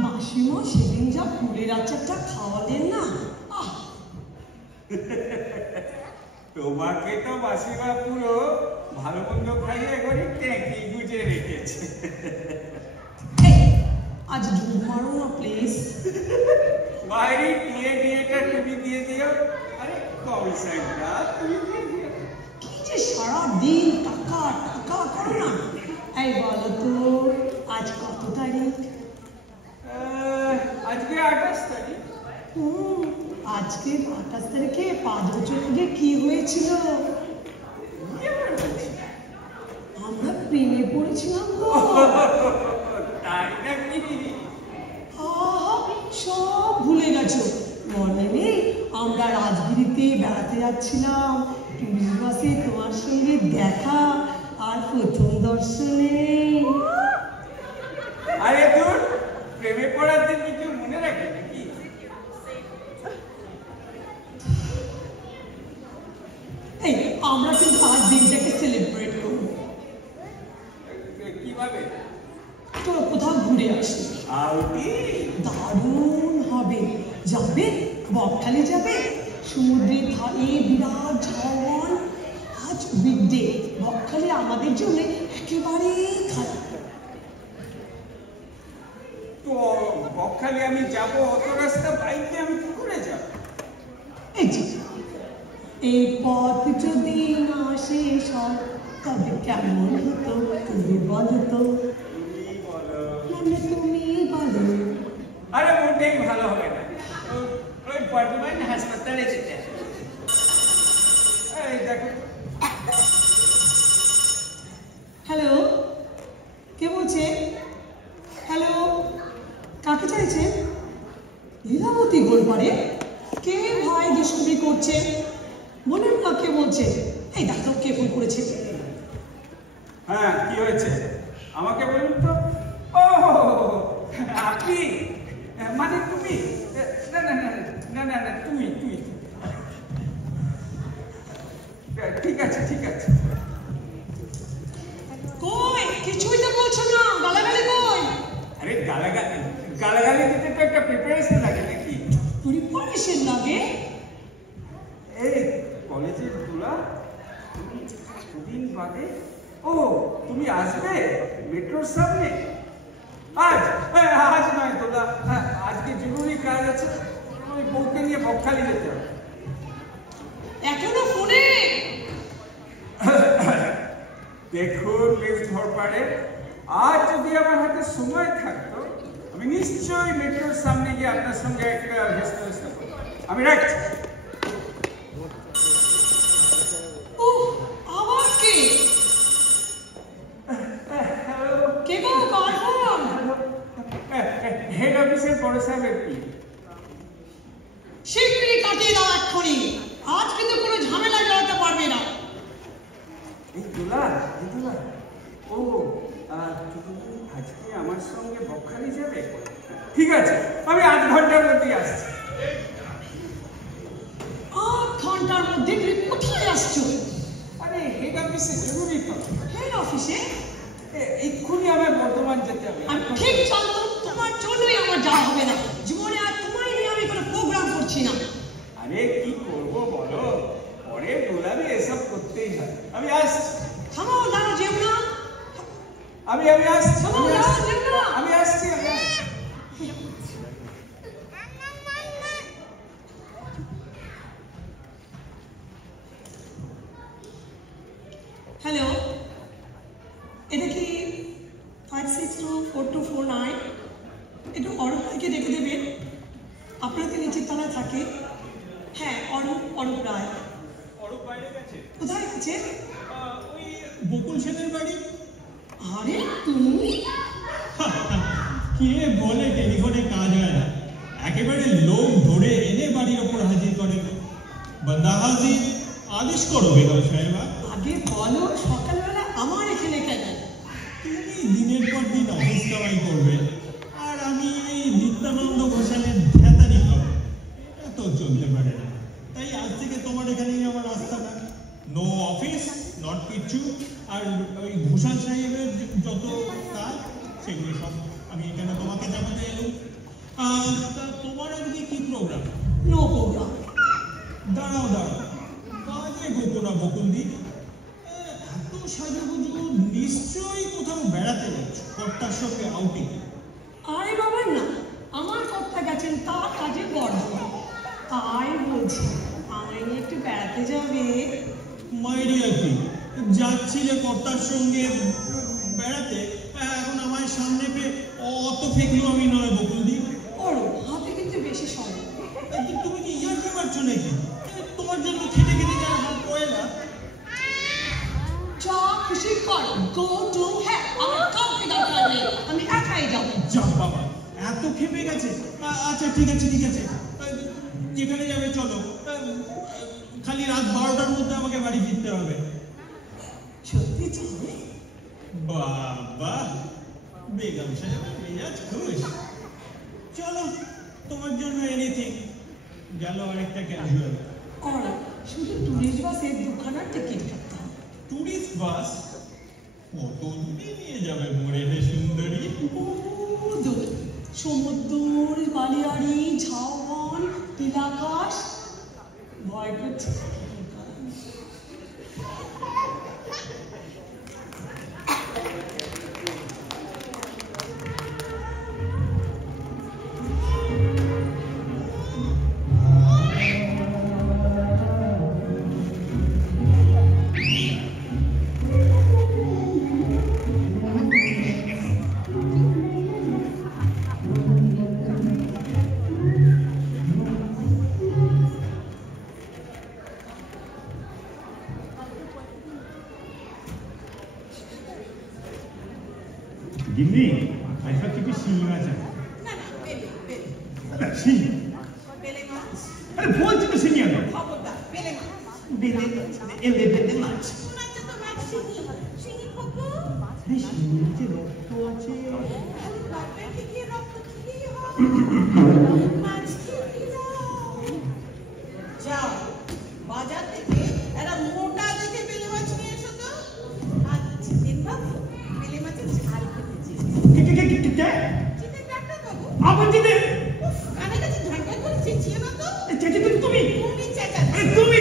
মাসিমা সেদিন যা ফুলের আচারটা খাওয়ালেন না, তোমাকে তো মাসিমা পুরো ভালো মন্দ খাইয়ে করে ট্যাঁকি গুজে রেখেছে। আজ ডুব মারো না প্লিজ। বাইরে বিয়েটা তুমি দিয়ে দিও। আরে কমিশনটা তুমি দিয়ে দিও। কি যে সারাদিন টাকা টাকা করো না। এই বলো তো আজ কত তারিখ? আজকে 28 তারিখ। আজকে 28 তারিখে 5 বছর আগে কি হয়েছিল? আমরা প্রেমে পড়েছিলাম গো। তাই নাকি? সব ভুলে গেছো? মনে নেই আমরা রাজগিরিতে বেড়াতে যাচ্ছিলাম, টুরিস্ট বাসে তোমার সঙ্গে দেখা আর প্রথম দর্শনে। আরে দূর, প্রেমে পড়ার দিন কিছু মনে রাখে নাকি? এই আমরা কিন্তু আজ দিনটাকে সেলিব্রেট করবো। কিভাবে? চলো কোথাও ঘুরে আসি। দারুণ হবে। যাবে? বকখালি যাবে? সমুদ্রের ধারে বিরাট ঝাউবন। আজ উইকডে, বকখালি আমাদের জন্য একেবারে খালি। তো বকখালি আমি যাবো, অত রাস্তা বাইকে আমি কি করে যাব? এই পথ যদি না শেষ হয় তবে কেমন হতো তুমি বলো তো? তুমি বলো। আরে মোটেই ভালো হবে না। ওই বর্ধমান হাসপাতালে যেতে। এই দেখো। হ্যালো, কে বলছে? হ্যালো, কাকে চাইছে? লীলাবতী গোলপাড়ে? কে ভাই দুষ্টুমি করছে? বলুন না কে বলছে। এই দেখো কে ফোন করেছে। হ্যাঁ, কি হয়েছে আমাকে বলুন তো। ও আপনি, মানে তুমি? না না না না না না তুমি তুমি ঠিক আছে ঠিক আছে। কই কিছুই তো বলছো না, গালাগালি কই? আরে গালাগালি দিতে তো একটা প্রিপারেশন লাগে নাকি? প্রিপারেশন লাগে? এই কলেজের তোলা দুদিন বাদে। ও তুমি আসবে মেট্রোর সামনে? আজ নয় তোলা, আজকে জরুরি কাজ আছে। ওই বউকে নিয়ে বকখালি যেতে হবে। এখনো ফোনে? দেখুন মিস ধরপাড়ে, আজ যদি আমার হাতে সময় থাকতো আমি নিশ্চয়ই মেট্রোর সামনে গিয়ে আপনার সঙ্গে একটা হেসতে করতাম। আমি রাখছি। আবার কে? কে গো? কার ফোন? হেড অফিসের বড় সাহেবের কি? শিগগিরই কাটিয়ে দাও এক্ষুনি। আজ কিন্তু কোনো ঝামেলা জড়াতে পারবে না। এই দোলা ও আজকে আমার সঙ্গে বকখালি যাবে? ঠিক আছে, আমি 8 ঘন্টার মধ্যেই আসছি। 8 ঘন্টার মধ্যে তুমি কোথায় আসছো? আরে হেড অফিসে জরুরি কথা। হেড অফিসে? এক্ষুনি আমার বর্ধমান যেতে হবে। আমি ঠিক জানতাম তোমার জন্যই আমার যাওয়া হবে না। জীবনে আর তোমায় নিয়ে আমি কোনো প্রোগ্রাম করছি না। আরে কি করবো বলো, পরে দোলারে এসব করতেই হয়। আমি আসছি। থামাও, দাঁড়াও, যেও না। আমি আসছি। থামাও, দাঁড়াও, যেও না। আমি আসছি। হ্যালো, এটা কি 562429? একটু অরূপ ভাইকে ডেকে দেবেন। আপনার তো নিচের তলায় থাকে। হ্যাঁ, অরূপ রায়। অরূপ বাইরে গেছে। কোথায় গেছে? ওই বকুল সেনের বাড়ি। আরে তুমি? কে বলে টেলিফোনে কাজ হয় না? একেবারে লোক ধরে এনে বাড়ির ওপর হাজির করে। বান্দা হাজির, আদেশ করো বেগম সাহেবা। আগে বলো সকালবেলা আমার এখানে কেন? তুমি দিনের পর দিন অফিস কামাই করবে আর আমি এই নিত্যানন্দ ঘোষালের ধ্যাতারি করব। এটা তো চলতে পারে না। তাই আজ থেকে তোমার এখানেই আমার রাস্তাটা। নো অফিস, নট কিচ্ছু। আর ওই ঘোষাল সাহেবের যত কাজ সেগুলো সব আমি এখানে তোমাকে জানাতে এলাম। তোমার আজকে কি প্রোগ্রাম? No programme. দাঁড়াও বাজে গোপনা বকুলদি, এত সাজুগুজু, নিশ্চয়ই কোথাও বেড়াতে যাচ্ছ, কর্তার সঙ্গে আউটিং। আরে বাবা না, আমার কর্তা গেছেন তার কাজে বর্ধমান, তাই বলছি আমায় নিয়ে একটু বেড়াতে যাবে। মাইডিয়া কি যাচ্ছিলে কর্তার সঙ্গে বেড়াতে, এখন আমার সামনে পেয়ে অত ফেকলো আমি নয় বকুলদি। ওরও হাতে কিন্তু বেশি সময়। তুমি কি ইয়ার্কি পারছো নাকি? তোমার জন্য খেটে খেটে যারা হাত পয়লা। যা খুশি কর, গো টু হ্যাঁ, আমার কাউকে দরকার নেই, আমি একাই যাবো। যা বাবা, এত খেপে গেছে। আচ্ছা ঠিক আছে যেখানে যাবে চলো, খালি রাত 12টার মধ্যে আমাকে বাড়ি ফিরতে হবে। সত্যি যাবে? বাবা, বেগম সাহেব মেজাজ খুশ। চলো, তোমার জন্য এনিথিং। গেল আরেকটা ক্যাজুয়াল। আর শুধু টুরিস্ট বাসের দুখানার টিকিট কাটতে হবে। টুরিস্ট বাস কত দূরে নিয়ে যাবে মোড়ে রে সুন্দরী? দূর, সমুদ্র, বালিয়াড়ি, ঝাউবন, নীলাকাশ, ভয় করছে। गिन्नी, ऐसा किसी सीमा चाहिए। না না পেলে পেলে अरे सी, পেলে মাছ अरे बहुत चीज़ सीनियर है। খবরদার পেলে মাছ बेले, बेले माच। শোনাচ্ছে তো মাছ শিঙি শিঙি খবর अरे सीनियर के रक्त तो अच्छे। খালি বাপের থেকে রক্ত খেয়ে হয় মাছ খেয়ে যাও বাজার থেকে একটা মোটা দেখে পেলে মাছ নিয়ে এসো তো। আর চিকেন বাবু পেলে মাছের ঝাল খেতে চেয়েছে। क्या? চিকেন ডাক্তার বাবু आप दीदी, কানে কাছে ঝাঁকা করে চেঁচিয়ে না তো। चाची तुम्ही, তুমি চেঁচাচ্ছ। अरे तुम्ही।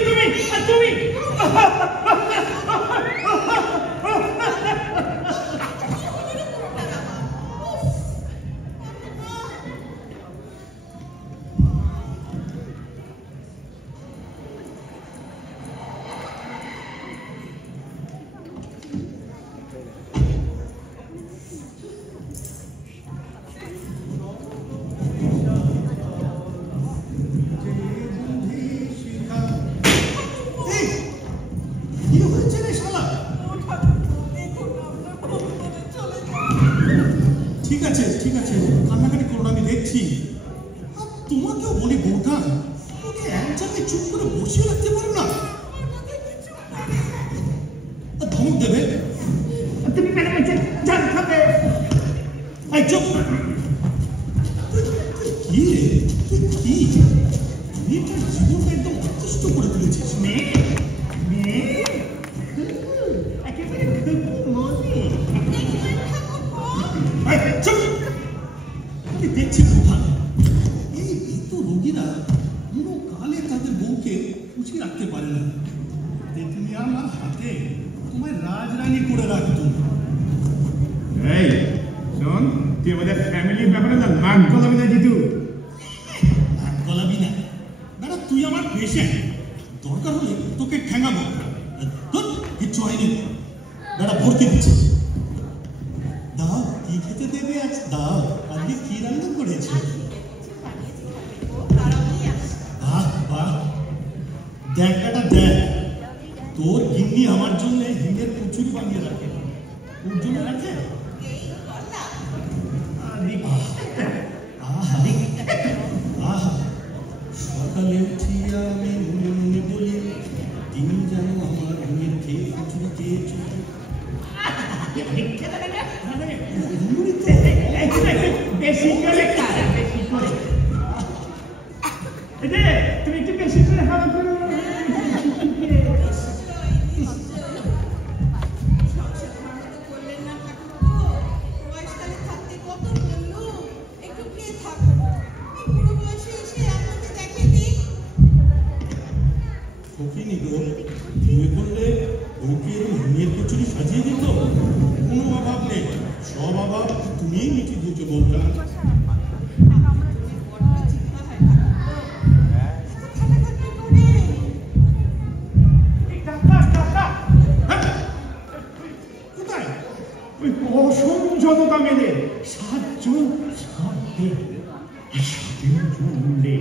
ঠিক আছে কান্নাকাটি করো, আমি দেখছি। তোমাকেও বলি বৌঠা, ওকে এক জায়গায় চুপ করে বসিয়ে রাখতে পারো না? ধমক দেবে? তুমি ম্যাডাম জান খাবে। এই চুপ। কি রে, কি তুই তোর জীবনটা একদম অতিষ্ঠ করে তুলেছিস। একেবারে মনে দেখছি কোথায় এই তো রোগীরা কোনো কালে তাদের বউকে খুশি রাখতে পারে না। তুমি আমার হাতে তোমায় রাজরানী করে রাখতো। এই শোন, তুই আমাদের ফ্যামিলির ব্যাপারে না নাক গলাবি না জিতু। নাক গলাবি না দাদা, তুই আমার পেশেন্ট, দরকার হলে তোকে ঠ্যাঙাবো। কিচ্ছু হয়নি দাদা, ভর্তি দিচ্ছে। দাও, কি খেতে দেবে আজ? দাও, আজকে কি রান্না করেছে? বাহ বাহ, দেখ বেটা দেখ, তোর গিন্নি আমার জন্য হিঙের কচুরি বানিয়ে রাখে। ওর জন্য রাখে? সকালে উঠিয়া আমি মনে মনে বলি, দিন যেন আমার হিঙের খেয়ে কচুরি খেয়েছ। বেশি করে খারা, বেশি করে। তুমি একটু বেশি করে খাওয়া করো। তিনি গো বিয়ে করলে ওকে মেয়ের কচুরি সাজিয়ে দিত, কোনো অভাব নেই, সব অভাব তুমিই মিটিয়ে দিয়েছো বউটা। অসংযমতা মেলে 7 জন 7 দিন 7 জন উঠলে।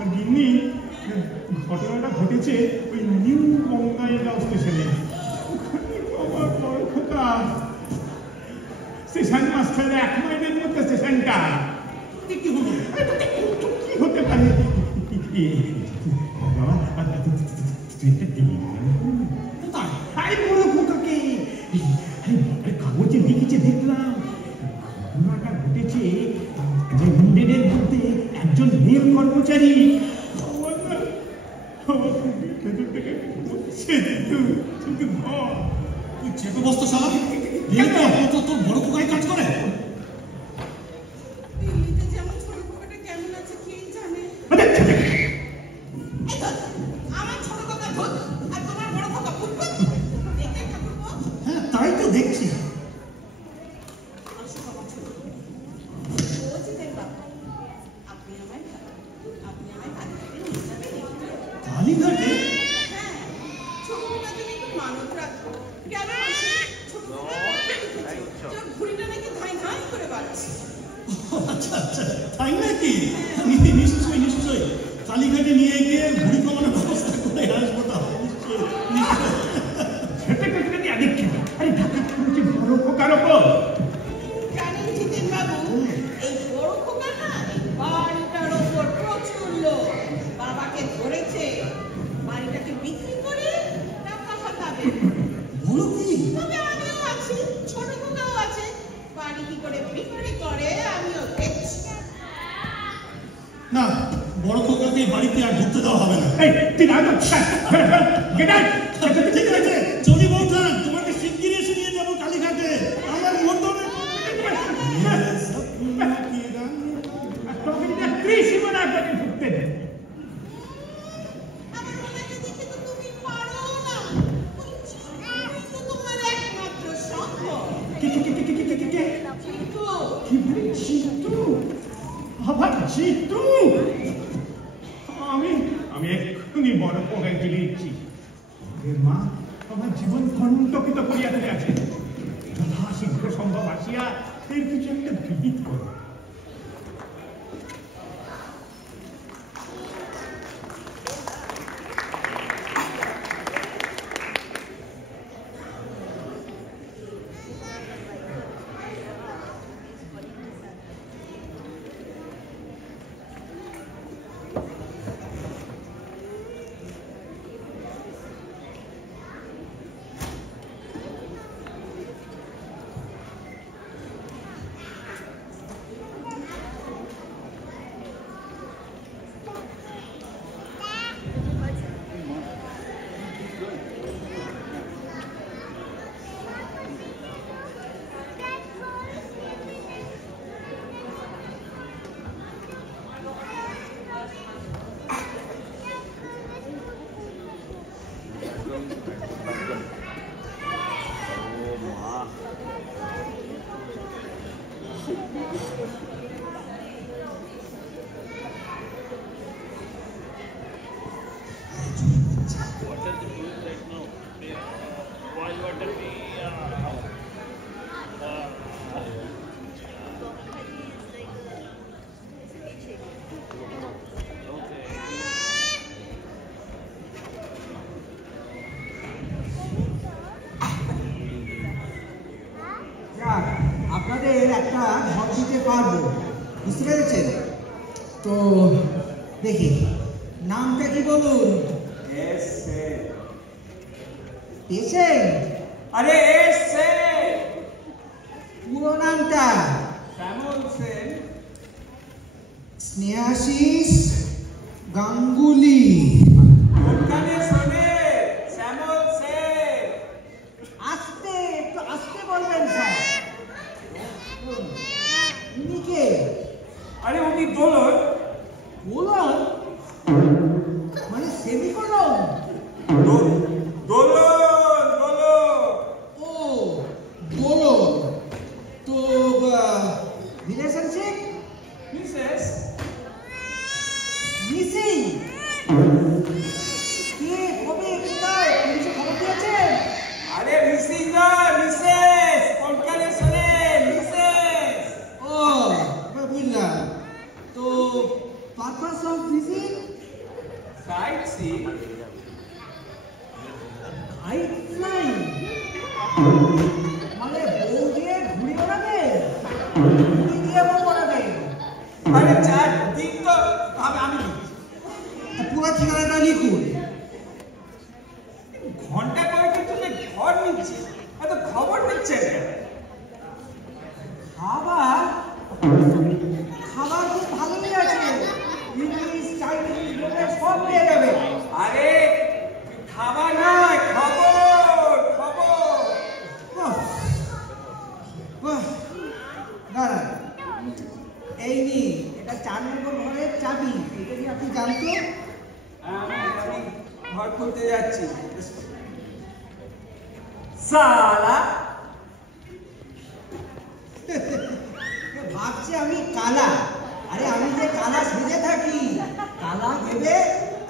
আর গিন্নি, ঘটনাটা ঘটেছে ওই নিউ বঙ্গাইগাঁও স্টেশনে। আমার বড় খোকা স্টেশন মাস্টার 1 মাইলের মধ্যে স্টেশনটা কি হতে পারে? বড় খোকাকে কাগজে লিখেছে দেখলাম, ঘটনাটা ঘটেছে ইন্ডিয়ানের মধ্যে একজন মেল কর্মচারী চেপে বসতো শালা, তোর বড় খোকায় কাজ করে। দিল্লিতে যে আমার ছোট খোকাটা কেমন আছে কে জানে। আমার ছোট খোকা ভূত আর তোমার বড় খোকা ভূত। দেখে ঠাকুরপো। হ্যাঁ তাই তো দেখছি। কালীঘাটে? হ্যাঁ, ছোট খোকার জন্য একটু মানত রাখবো। কেন মাসি? ছোট খোকা তোর ঘুড়িটা নাকি ধাই ধাই করে বাড়ছে। আচ্ছা আচ্ছা, তাই নাকি? নিশ্চয়ই নিশ্চয়ই কালীঘাটে নিয়ে গিয়ে ঘুড়ি কমানোর ব্যবস্থা করে আসবো। তাহলে নিশ্চয়ই বড় খোকার ওপর জানেন জিতেন বাবু, এই বড় খোকা না এই বাড়িটার ওপর প্রচুর লোক। বাবাকে ধরেছে, বাড়িটাকে বিক্রি করে টাকা হাতাবে। বলো কি? তবে আমিও আছি, ছোট খোকাও আছে। বাড়ি কি করে বিক্রি করে আমিও দেখছি। না, বড় খোকাকে বাড়িতে আর ঢুকতে দেওয়া হবে না। ঠিক আছে, চলি বৌঠান, তোমাকে শিগগিরই এসে নিয়ে যাবো কালীঘাটে। আমার মন্ডপে ঢুকতে দেয়। আমার খোকাকে দেখে তো তুমি পারো না। আমি তো তোমার একমাত্র সম্পদ। কিন্তু আমি এক্ষুনি বড় খোকায় চলে দিচ্ছি। মা আমার জীবন কণ্টকিত করিয়া আছে, যথাশীঘ্র সম্ভব আসিয়া এর কিছু একটা বিহিত করো। আপনাদের একটা ঘর দিতে পারবো, বুঝতে পেরেছেন তো? দেখি নামটা কি বলুন? পেশেন্ট? আরে পুরো নামটা? শ্যামল সেন। স্নেহাশিস গাঙ্গুলি। ওখানে শোনে শ্যামল সেন। আস্তে, একটু আস্তে বলবেন স্যার। উনি কে? আরে উনি দোলন। বলুন মানে সেমিকোলন? কি দিয়ে বউ বানাবে? আরে 4 দিন তো আমি পুরো ঠিকানাটা লিখুন। ঘন্টা কয়েকের জন্য ঘর নিচ্ছে, এত খবর নিচ্ছে কেন? খাবার খাবার খুব ভালোই আছে, ইংলিশ চাইনিজ লোকের সব পেয়ে যাবে। আরে খাবার নয়, খবর খবর। দাঁড়ান, এই নিন, এটা 4 নম্বর ঘরের চাবি। এটা কি আপনি জানতো? আমি ঘর খুলতে যাচ্ছি। সালা ভাবছে আমি কালা। আরে আমি যে কালা সেজে থাকি, কালা ভেবে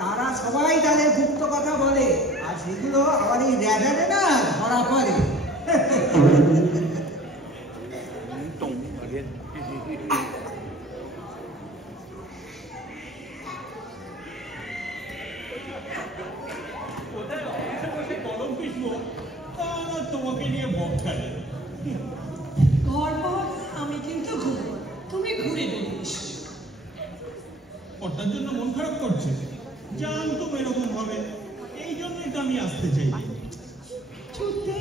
তারা সবাই তাদের গুপ্ত কথা বলে, আর সেগুলো আবার এই রেডারে না ধরা পড়ে। কোথায় অফিসে বসে কলম পিষবো, তারা তোমাকে নিয়ে বকখালি। গর্ব আমি কিন্তু ঘুরবো, তুমি ঘুরে দিস। কর্তার জন্য মন খারাপ করছে, জানতো এরকম হবে, এই জন্যই তো আমি আসতে চাই। সত্যি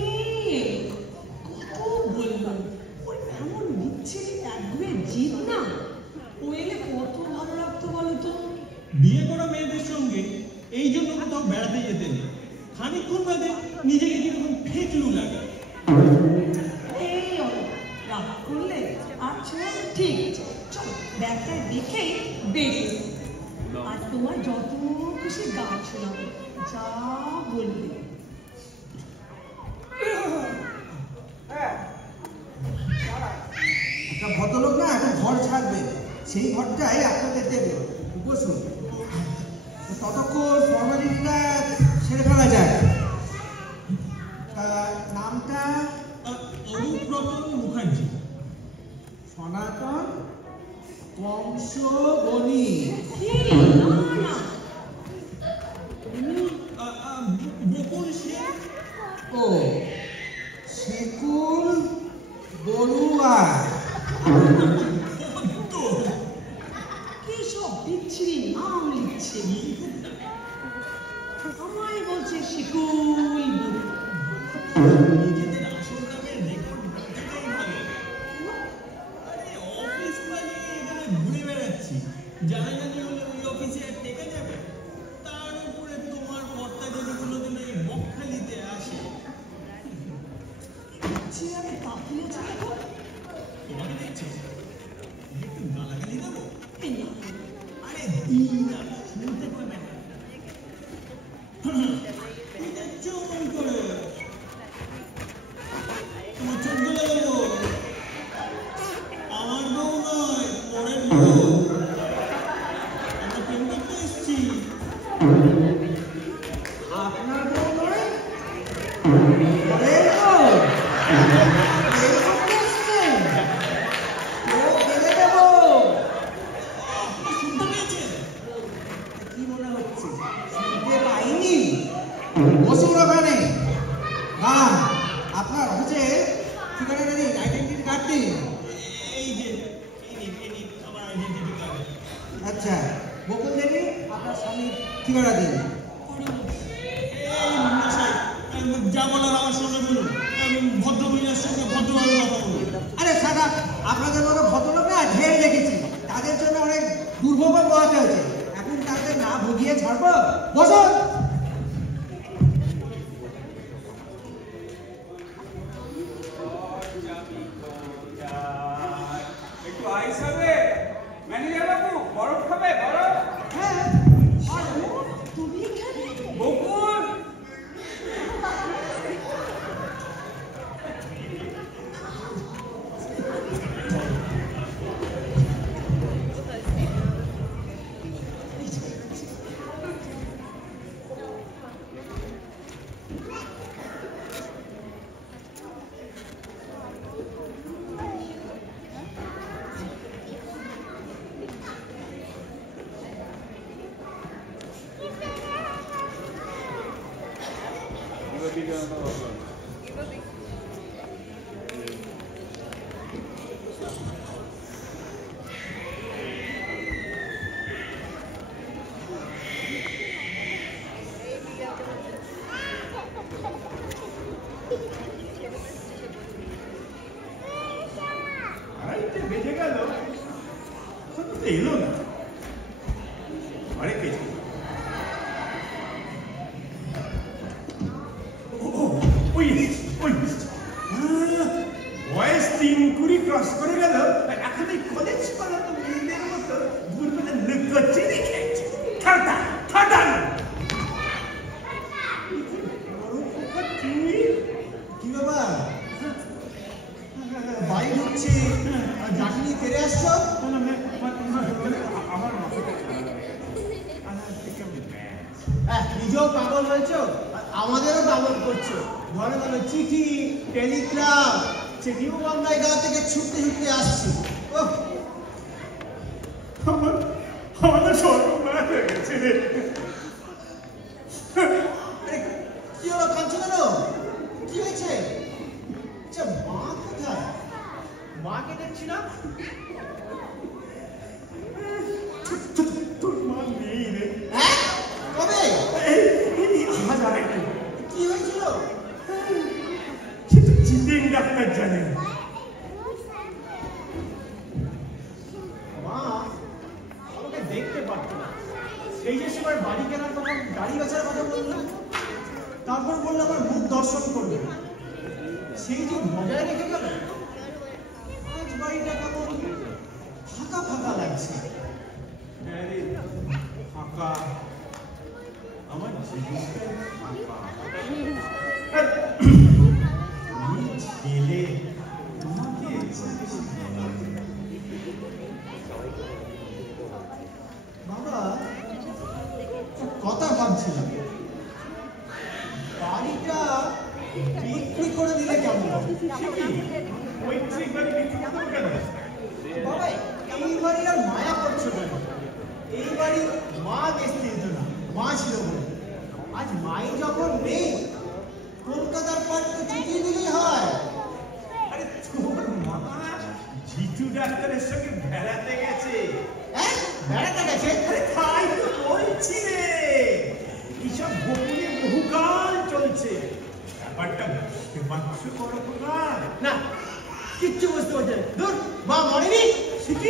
কত বললাম, ওই এমন বিচ্ছিরি একগুয়ে জিদ না, ও এলে কত ভালো লাগতো বলো তো। বিয়ে করা মেয়েদের সঙ্গে এই জন্য কোথাও বেড়াতে যেতে নেই, খানিকক্ষণ বাদে নিজেকে কিরকম ফেকলু লাগে। এই রাগ করলে আচ্ছা ঠিক আছে, চলো ব্যাগটা দেখেই বেরিয়ে, আর তোমার যত খুশি গান শোনাবো, যা বলবে। একটা ভদ্রলোক না এখন ঘর ছাড়বে, সেই ঘরটাই আপনাদের দেবে, বসুন। ততক্ষণ ফর্মালিটিটা সেরে ফেলা যায়। নামটা? অনুব্রত মুখার্জি। সনাতন বংশবনী। না বকুল সেন। ও শিকুল বড়ুয়া। কি সব বিচ্ছিরি নাম লিখছে, আমায় বলছে শিকুল। নিজেদের আসল নামের রেকর্ড রাখাটাই ভালো। আরে অফিস মানে এখানে ঘুরে বেড়াচ্ছি, জানাজানি হলে ওই অফিসে আর টেকা যাবে? তার উপরে তোমার কর্তা যদি কোনোদিন এই বকখালিতে আসে। আমি তাকিয়ে যাবো, তোমাকে দেখছে, একটু গালাগালি দেবো? এই না আরে দিই না, শুনতে পাবে না। এটা চুপ করে তোমার চোখ গেলে দেবো। আমার বউ নয়, পরের বউ। আমরা প্রেম করতে এসছি। আপনার বউ নয়? পরের বউ? এই করতে এসছেন? তো ফেলে দেবো। আপনি শুনতে পেয়েছেন? কি মনে হচ্ছে শুনতে পাইনি? বসুন ওখানে। আপনার অফিসে ঠিকানাটা দিন, আইডেন্টিটি কার্ড দিন। এই যে এই নিন আমার আইডেন্টিটি কার্ড। আচ্ছা, বকুল দেবী আপনার স্বামীর ঠিকানা দিন। এই মশাই, যা বলার আমার সঙ্গে বলুন। আমি ভদ্রমহিলার সঙ্গে ভদ্রভাবে কথা বলুন। আরে সাদা, আপনাদের মতো ভদ্রলোক না ঢের দেখেছি, তাদের জন্য অনেক দুর্ভোগ পোহাতে হয়েছে, এখন তাদের না ভুগিয়ে ছাড়বো। বসুন। একটু আইস হবে? ম্যানেজার বাবু বরফ খাবে? বরফ? হ্যাঁ, তুমি এখানে? বকুল Iba bigyan ako. সেজে গেল, এলো না। আরে কে? বয়স 3-20 ক্রস করে গেল, এখন এই কলেজ করা তো মেয়েদের মতো দুর্বলে লুকোচ্ছে রেখে ঠাটা ঠাটা। কি ব্যাপার, বাড়ি ঢুকছি আর যাকে ফিরে আসছো? আমার মাথাটা নিজেও পাগল হয়েছো, আমাদেরও পাগল করছো। ঘরে ঘরে চিঠি, টেলিগ্রাম, চিঠিও বাংলায় গাঁও থেকে ছুটতে ছুটতে আসছি। আমাদের সর্বনাশ হয়ে গেছে রে। কি হলো, কাঁদছো কেন? কি হয়েছে? আচ্ছা, মা কোথায়? মাকে দেখছি না। তোর মা নেই রে। হ্যাঁ, কবে? আজ আর একটু। কি হয়েছিল? সে তো চিটিং ডাক্তার জানে। মা আমাকে দেখতে পারতো না, সেই যে সেবার বাড়ি কেনার কথা, গাড়ি বেচার কথা বললো, তারপর বললো আমার মুখ দর্শন করবে, সেই যে বজায় রেখে গেল। আজ বাড়িটা কেমন ফাঁকা ফাঁকা লাগছে। ফাঁকা, আমার জীবনটা ফাঁকা। ছেলে তোমাকে বাবা কথা ভাবছিলাম, বাড়িটা বিক্রি করে দিলে কেমন হবে? পৈতৃক বাড়ি বিক্রি করবো কেন? বাবা এই বাড়ির আর মায়া করছো কেন? এই বাড়ি মা বেচতে দিত না, মা ছিল বলে। আজ মাই যখন নেই, কলকাতার পার্কে চিঠি দিলেই হয়। আরে তোর মা জিতু ডাক্তারের সঙ্গে বেড়াতে গেছে। হ্যাঁ, বেড়াতে গেছে? আরে তাই তো বলছি রে, এইসব গোপনে বহুকাল চলছে। ব্যাপারটা বুঝতে পারছো বড় খোকা? না, কিচ্ছু বুঝতে পারছি না। দূর, মা মরেনি। সে কি?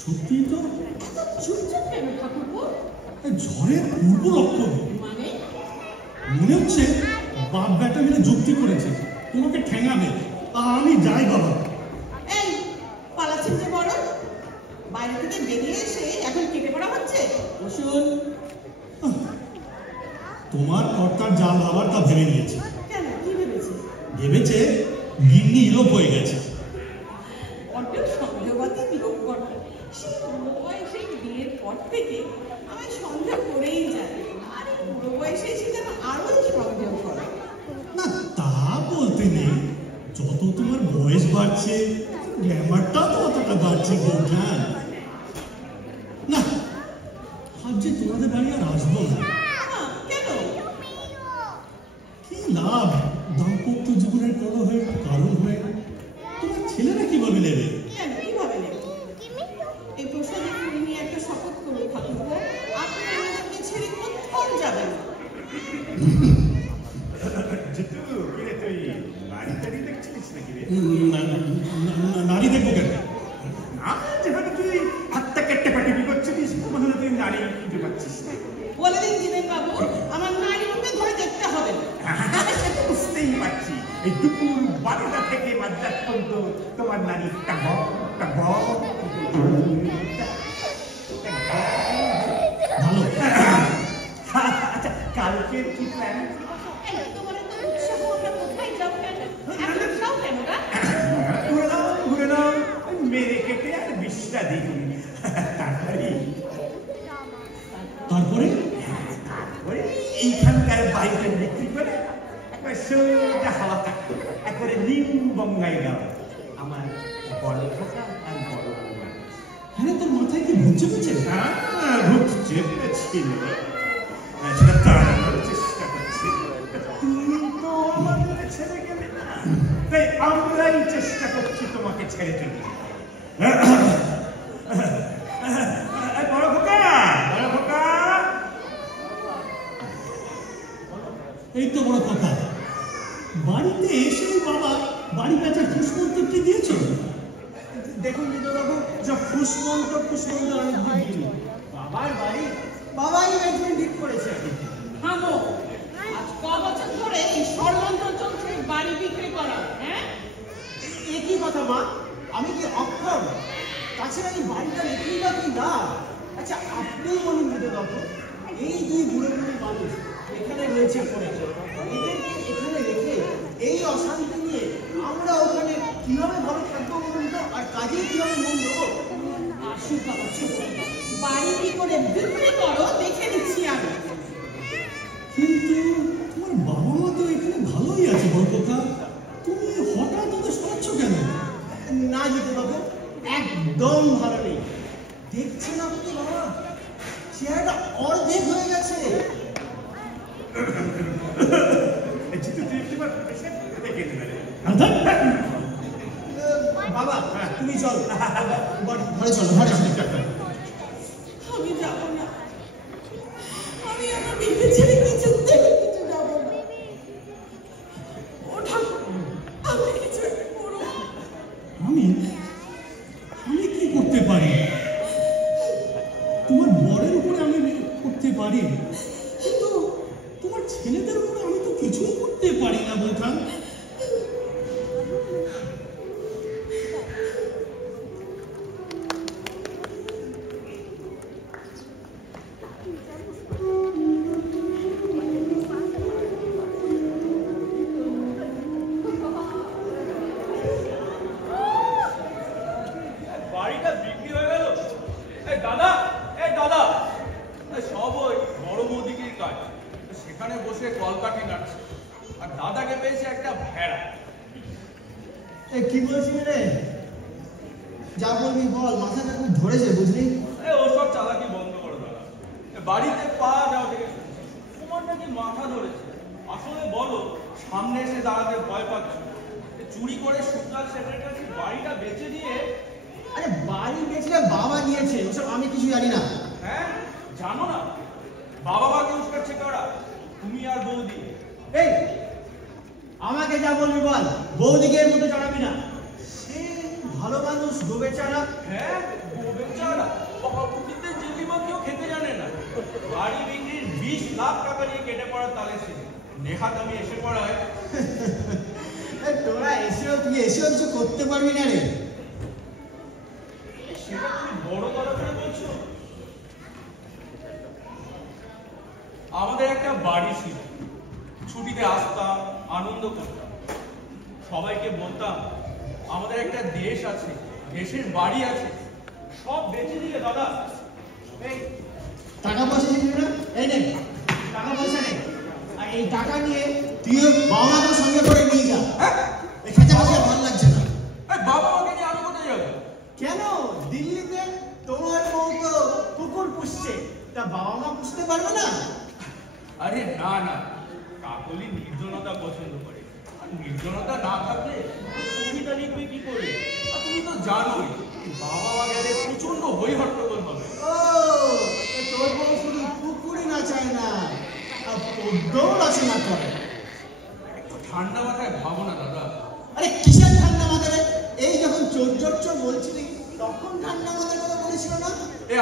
সত্যি তো চুপচাপ কেন ঠাকুরপো? ঝড়ের পূর্ব লক্ষণ। মানে মনে হচ্ছে বাপ বেটা মিলে যুক্তি করেছে তোমাকে ঠেঙাবে। আমি যাই বাবা। এই পালাচ্ছেন যে বড়, বাইরে থেকে বেরিয়ে এসে এখন কেটে পড়া হচ্ছে। বসুন। তোমার কর্তার যা ভাবার তা ভেবে নিয়েছে। কেন, কি ভেবেছে? ভেবেছে গিন্নি ইলোপ হয়ে গেছে। অটো সন্দেহবাদী বিরোধ করে। সেই বুড়ো বয়সে বিয়ের পর থেকে আমি সন্দেহ করেই যাই, আর এই বুড়ো বয়সে এসে যেন আরো সন্দেহ করে। না তা বলতে নেই, যত তোমার বয়স বাড়ছে গ্ল্যামারটাও তো অতটা বাড়ছে বৌঠান। না আজ যে তোমাদের বাড়ি আর আসবো না। কেন? কি লাভ দাম্পত্য জীবনের কলহের কারণ হয়ে তোমার ছেলেরা কিভাবে নেবে? কেন, কিভাবে নেবে? এই প্রসাদে ফুল নিয়ে একটা শপথ করুন ঠাকুরপো, আপনি আমাদেরকে ছেড়ে কোথাও যাবেন না। যেহেতু নাকি রে? নারী দেখবো কেন? না, যেখানে তুই হাতটা কেটে পাটিবি করছিস মনে হলো তুই নারী খুঁজে পাচ্ছিস না। বলে দিন দিনেন বাবু, আমার নারী রূপে ধরে দেখতে হবে না। সে তো বুঝতেই পারছি, এই দুপুর 12টা থেকে মাঝরাত পর্যন্ত তোমার নারী ভালো। আচ্ছা, কালকের কি প্ল্যান? তোমার এত উৎসাহ, আমরা কোথায় যাও কেন? এত যাও কেন না? ঘুরে নাও, মেরে কেটে আর বিষটা দিই। তারপরে তারপরে এইখানকার বাইরে বিক্রি করে একবার সোজা হাওয়া থাকতো, একবারে নিউ বঙ্গাই গাও। আমার বড় খোকা আর বড় বৌমা। আরে তোর মাথায় কি ভূত চেপেছে? ভূত চেপেছিল, সেটা তাড়ানোর চেষ্টা করছি। তুমি তো আমাদের ছেড়ে গেলে না, তাই আমরাই চেষ্টা করছি তোমাকে ছেড়ে চলে। বড় খোকা, বড় খোকা। এই তো বড় কথা, বাড়িতে এসেই বাবা বাড়ি বেচার ফুসমন্তরটি দিয়েছ? দেখুন বিদ্যুৎবাবু, যা ফুসমন্ত আমি দিইনি। বাবার বাড়ি বাবাই ম্যানেজমেন্ট ঠিক করেছে। থামো, আজ ক বছর ধরে এই ষড়যন্ত্র চলছে বাড়ি বিক্রি করা, হ্যাঁ? একই কথা মা, আমি কি অক্ষম? তাছাড়া এই বাড়িটা রেখেই বা কি না? আচ্ছা আপনিই বলুন বিদ্যুৎবাবু, এই দুই বুড়ো বুড়ি মানুষ এখানে রয়েছে পড়ে, এদেরকে এখানে রেখে এই অশান্তি নিয়ে আমরা ওখানে কিভাবে ভালো থাকবো বলুন তো? আর কাজেই কিভাবে মন দেবো? আসুক বাবা, চুপ করো। বাড়ি কি করে বিক্রি করো দেখে নিচ্ছি আমি। কিন্তু তোমার বাবা মা তো এখানে ভালোই আছে বড় কথা, তুমি হঠাৎ ওদের সরাচ্ছ কেন? না বিদ্যুৎবাবু, একদম ভালো নেই। দেখছেন আপনি বাবা, চেহারাটা অর্ধেক হয়ে গেছে। বাবা তুমি চল, ঘরে চলো, ঘরে চলো। আমি যাব না, আমি আমার মেয়েকে ছেড়ে কিছুতে কিছু যাব না। ও ঠাকুর, আমি কিছু একটা করো। আমি কি করতে পারি? তোমার বরের উপরে আমি করতে পারি, কিন্তু তোমার ছেলেদের উপরে আমি তো কিছুই করতে পারি না বলতাম। বাড়িটা বিক্রি হয়ে গেল। এই দাদা, এই দাদা, সব ওই বড় বৌদিকেই কাজ। সেখানে বসে কলকাঠি নাড়ছে, আর দাদাকে পেয়েছে একটা ভেড়া। কি বলছিস রে? যা বলবি বল, মাথাটা খুব ধরেছে বুঝলি? ওসব চালাকি বন্ধ করো দাদা। বাড়িতে পা যাও দেখে তোমার নাকি মাথা ধরেছে। আসলে বলো, সামনে এসে দাঁড়াতে ভয় পাচ্ছ। চুরি করে সুতাল শেঠের কাছে বাড়িটা বেচে দিয়ে। আরে বাড়ি বেচলে বাবা নিয়েছে, ওসব আমি কিছু জানি না। হ্যাঁ, জানো না? বাবা মাকে উস্কাচ্ছে কারা? তুমি আর বৌদি। এই আমাকে যা বলবি বল, বৌদিকে এর মধ্যে জড়াবি না। সে ভালো মানুষ, গোবেচারা। হ্যাঁ, বেচারা বাবুটিতে জেলিমা কেউ খেতে জানে না। বাড়ি বিক্রির 20 লাখ টাকা নিয়ে কেটে পড়ার তালে ছিল। নেহাত আমি এসে পড়ায়। তোরা তুই এসেও কিছু করতে পারবি না রে। সেটা তুমি বড় কথা করে বলছো? আমাদের একটা বাড়ি ছিল, ছুটিতে আসতাম, আনন্দ করতাম, সবাইকে বলতাম আমাদের একটা দেশ আছে, দেশের বাড়ি আছে। সব বেঁচে দিলে দাদা। এই টাকা পয়সা দিবি না? এই নে টাকা পয়সা নে, আর এই টাকা নিয়ে তুই বাবা মাকে সঙ্গে করে নিয়ে যা। এই খেতে বসে ভালো লাগছে না। বাবা মাকে নিয়ে আমি কোথায় যাবো? কেন? দিল্লিতে তোমার বউ তো কুকুর পুষছে, তা বাবা মা পুষতে পারবে না? আরে না না, কাকলি নির্জনতা পছন্দ করে, আর নির্জনতা না থাকলে কবিতা লিখবে কি করে? আর তুমি তো জানোই বাবা মা গেলে প্রচন্ড হই হট্টগোল হবে। ও তোর বউ শুধু কুকুরই না চায় না, আর পদ্মও রচনা করে। একটু ঠান্ডা মাথায় ভাবো না দাদা। আরে কিসের তখন ঠান্ডা মাথার কথা বলেছিল না?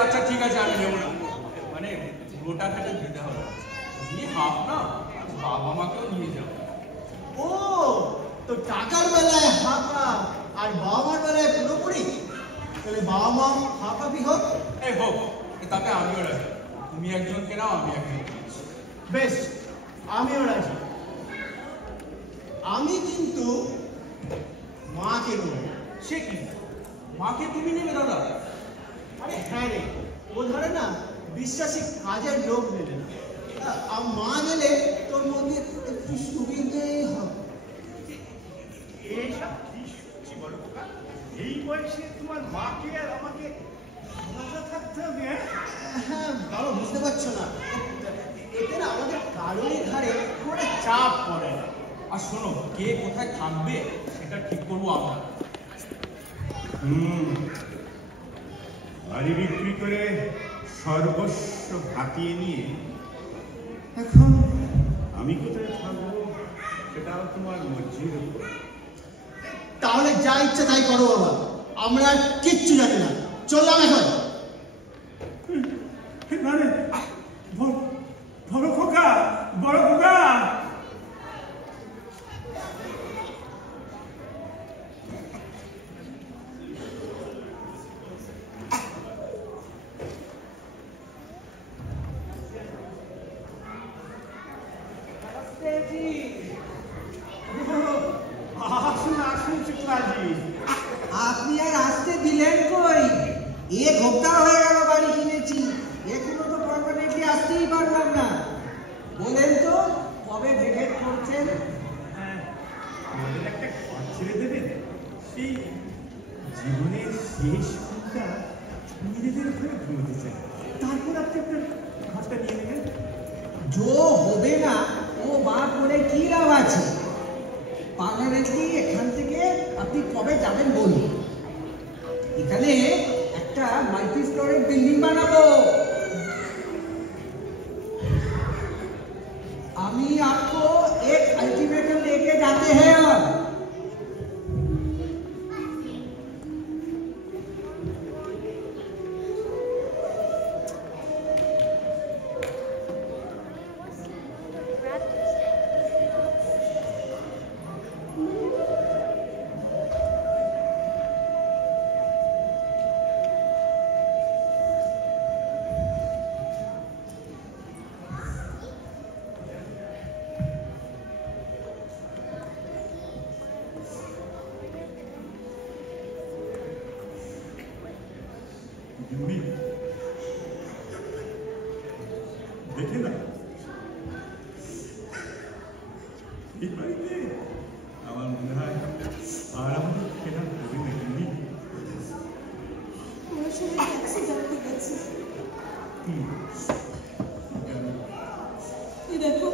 আচ্ছা ঠিক আছে, আমি নেবো না, মানে পুরোটা টাকা দিতে হবে, নিয়ে হাফ না, বাবা মাকেও নিয়ে যাও। ও, তো টাকার বেলায় হাফা আর বাবা মার বেলায় পুরোপুরি? তাহলে বাবা মা হাফাফি হোক। হোক, তাতে আমিও রাজি। তুমি একজনকে নাও, আমি একজনকে নিচ্ছি। বেশ, আমিও রাজি। আমি কিন্তু মাকে নেব। সে কি, মাকে তুমি নেবে দাদা? আরে হ্যাঁ রে, ও ধরে না বিশ্বাসী কাজের লোক নেবে না। মা গেলে তোর মধ্যে একটু সুবিধেই হবে। এইসব কি শুনছি বলো খোকা? এই বয়সে তোমার মাকে আর আমাকে আলাদা থাকতে হবে? হ্যাঁ বাবা, বুঝতে পারছো না, এতে না আমাদের কারোরই ঘাড়ে কোনো চাপ পড়ে না। আর শোনো, কে কোথায় থাকবে সেটা ঠিক করবো আমরা। বাড়ি বিক্রি করে সর্বস্ব হাতিয়ে নিয়ে এখন আমি কোথায় থাকবো সেটাও তোমার মর্জির উপর। তাহলে যা ইচ্ছা তাই করো বাবা, আমরা আর কিচ্ছু জানি না। চললাম এখন। না রে, বড় খোকা, বড় খোকা। আসুন আসুন চিত্রাজি। আপনি আর আসতে দিলেন কই? ঘোপটা হয়ে গেল বাড়ি কিনেছি, এখনো তো পার্মানেন্টলি আসতেই পারলাম না। বলেন তো কবে ভেকেট করছেন? আমাদের একটা ঘর ছেড়ে দেবেন, সেই জীবনের শেষ দিনটা নিজেদের ওখানে ঘুমোতে চাই, তারপর আপনি আপনার ঘরটা নিয়ে নেবেন। জো হবে না ও বা করে কি লাভ আছে? পার্মানেন্টলি এখান থেকে আপনি কবে যাবেন বলুন। এখানে একটা মাল্টি স্টোরেজ বিল্ডিং বানাবো। আমি आपको एक अल्टीमेटम लेके जाते हैं अब। দেখে না, এই বাড়িতে আমার মনে হয় আর আমাদের ফেরা হবে না। কিন্তু ওরা সবাই ট্যাক্সি জানতে গেছে। এই দেখো,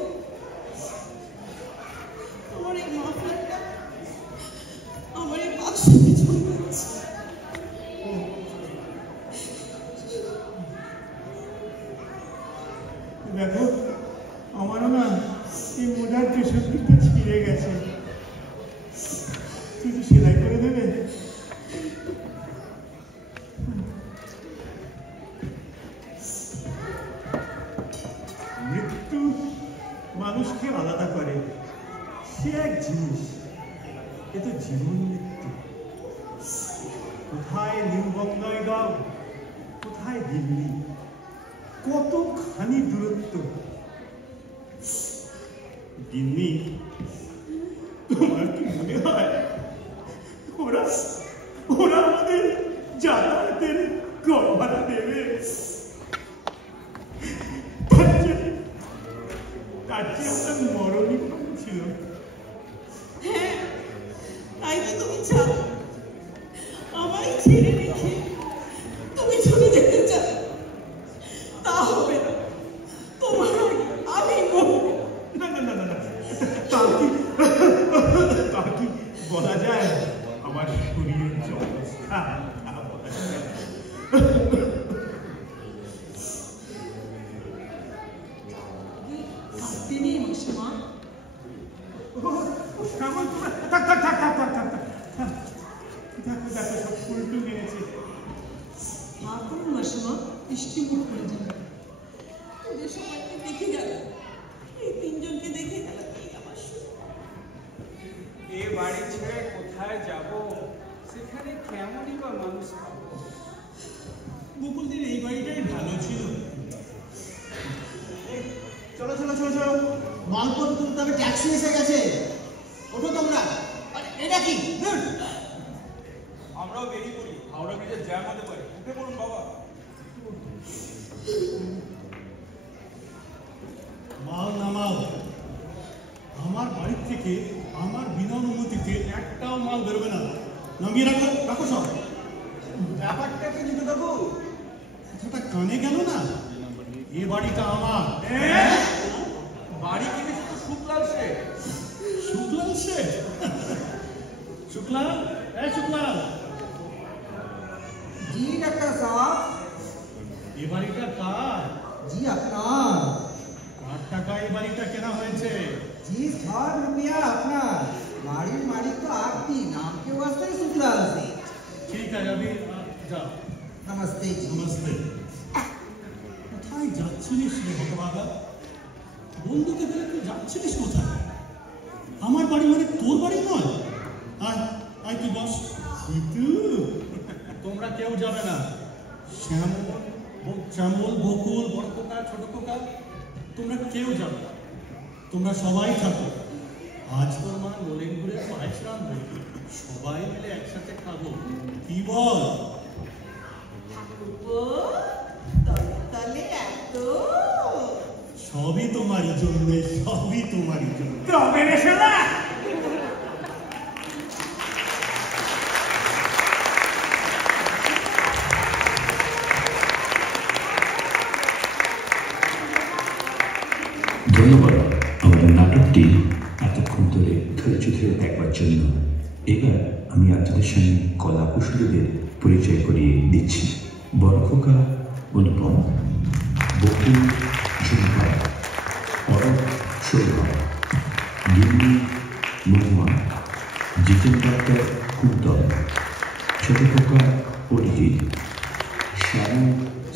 আমার এই মাফলারটা আমার এই বাক্সতে চলে যাচ্ছে। দেখো, আমারও না এই মোজার পেছন দিকটা ছিঁড়ে গেছে, কিছু সেলাই করে দেবে? মৃত্যু মানুষকে আলাদা করে, সে এক জিনিস, এ তো জীবন মৃত্যু। কোথায় নিউ বঙ্গাইগাঁও, কোথায় দিল্লি, কতখানি দূরত্ব। দিল্লি, তোমার কি মনে হয় ওরা ওরা আমাদের যাতায়াতের ঘর ভাড়া দেবে? তার চেয়ে একটা মরণই ছিল। হ্যাঁ, তাই তো তুমি চাও আমায় ছেড়ে রেখে তুমি চলে যেতে চাও। তা হবে না, তোমার আমি না না না না না, তা কি বলা যায়? আমার শরীরের যে অবস্থা, তা বলা যায় না। কাঁদতে নেই মাসিমা। থাক থাক থাক থাক থাক থাক থাক। দেখো সব ফুল টুল কিনেছি, মিষ্টি মুখ করে যাবে। তোদের সবাইকে দেখে গেল, এই তিনজনকে দেখে গেল, এই আমার এ বাড়ি ছেড়ে কোথায় যাব, সেখানে কেমনই বা মানুষ পাবো। বকুলদের এই বাড়িটাই ভালো ছিল। চলো চলো চলো চলো, মালপত্র তুলতে হবে, ট্যাক্সি এসে গেছে, ওঠো তোমরা। আরে এটা কি? আমরাও বেরিয়ে পড়ি, হাওড়া ব্রিজে জ্যাম হতে পারে, উঠে পড়ুন বাবা। মাল নামাও। আমার বাড়ি থেকে আমার বিনা অনুমতিতে একটাও মাল বেরোবে না। নামিয়ে রাখো, রাখো সব। ব্যাপারটা কি দিতে দেবো? কথাটা কানে গেল না? এ বাড়িটা আমার। বাড়ি কিনেছে তো শুক্লাল শেঠ। শুক্লাল শেঠ? শুক্লাল, শুক্লাল, জি ডাক্তার সাহেব। এ বাড়িটা কার? জি আপনার। কার টাকায় এ বাড়িটা কেনা হয়েছে? जी 100 रुपया अपना। बाड़ीर मालिक तो आप भी, नाम के वास्ते शुक्लाल से। ঠিক আছে, আমি যা। नमस्ते जी। নমস্তে। কোথায় যাচ্ছিলিস রে হতভাগা? বন্ধুকে ফেলে তুই যাচ্ছিলিস কোথায়? আমার বাড়ি মানে তোর বাড়ি নয়। আয় আয়, তুই বস। কিন্তু তোমরা কেউ যাবে না। শ্যামল, বকুল, বড় খোকা, ছোট খোকা, তোমরা কেউ যাবে না। তোমরা সবাই থাকো। আজ তোর মা নলেন ঘুরে পায়েস রাঁধবে, সবাই মিলে একসাথে খাবো। কি বল? ঠাকুরপো, তলে তলে এত। সবই তোমারই জন্য, সবই তোমারই জন্য। তবে রে শালা, ধন্যবাদ আমাদের নাটকটি এতক্ষণ ধরে ধৈর্য ধরে দেখবার জন্য। এবার আমি আপনাদের সঙ্গে কলা কুশলীদের পরিচয় করিয়ে দিচ্ছি। বড় খোকা অনুপম, বকুল ঝুমকা, অরব শোভা, গিন্নি মহুয়া, জিতেন ডাক্তার কুন্তল, ছোট খোকা অরিজিৎ, শ্যাম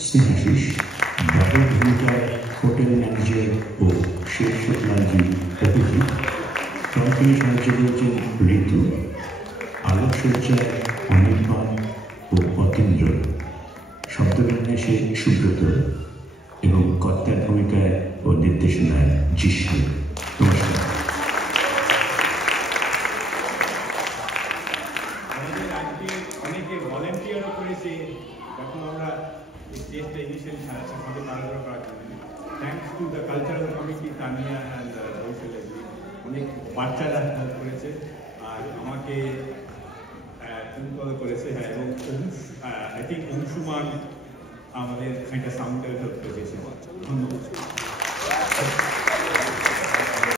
স্নেহাশিস, ডাবল ভূমিকায় হোটেল ম্যানেজার ও শেখ শুক্লালজি অভিজিৎ, সরকারি সাহায্য করেছেন ঋতু, আলোকসজ্জায় অনির্বাণ ও অতীন্দ্র, শব্দবিন্যাসে সুব্রত এবং কর্তার ভূমিকায় ও নির্দেশনায় যিশু। নমস্কার। আমাদের আজকে অনেকে ভলেন্টিয়ারও করেছে যখন আমরা এই স্টেজটা ইনিশিয়ালি সাথে কারবার করার জন্য। Thanks to the cultural committee, Tania and Vaishali, অনেক বাচ্চারা হেল্প করেছে আর আমাকে কুন্তল করেছে। হ্যাঁ, এবং আই থিঙ্ক অংশুমান আমাদের একটা সাউন্ডের হেল্প করেছে। ধন্যবাদ।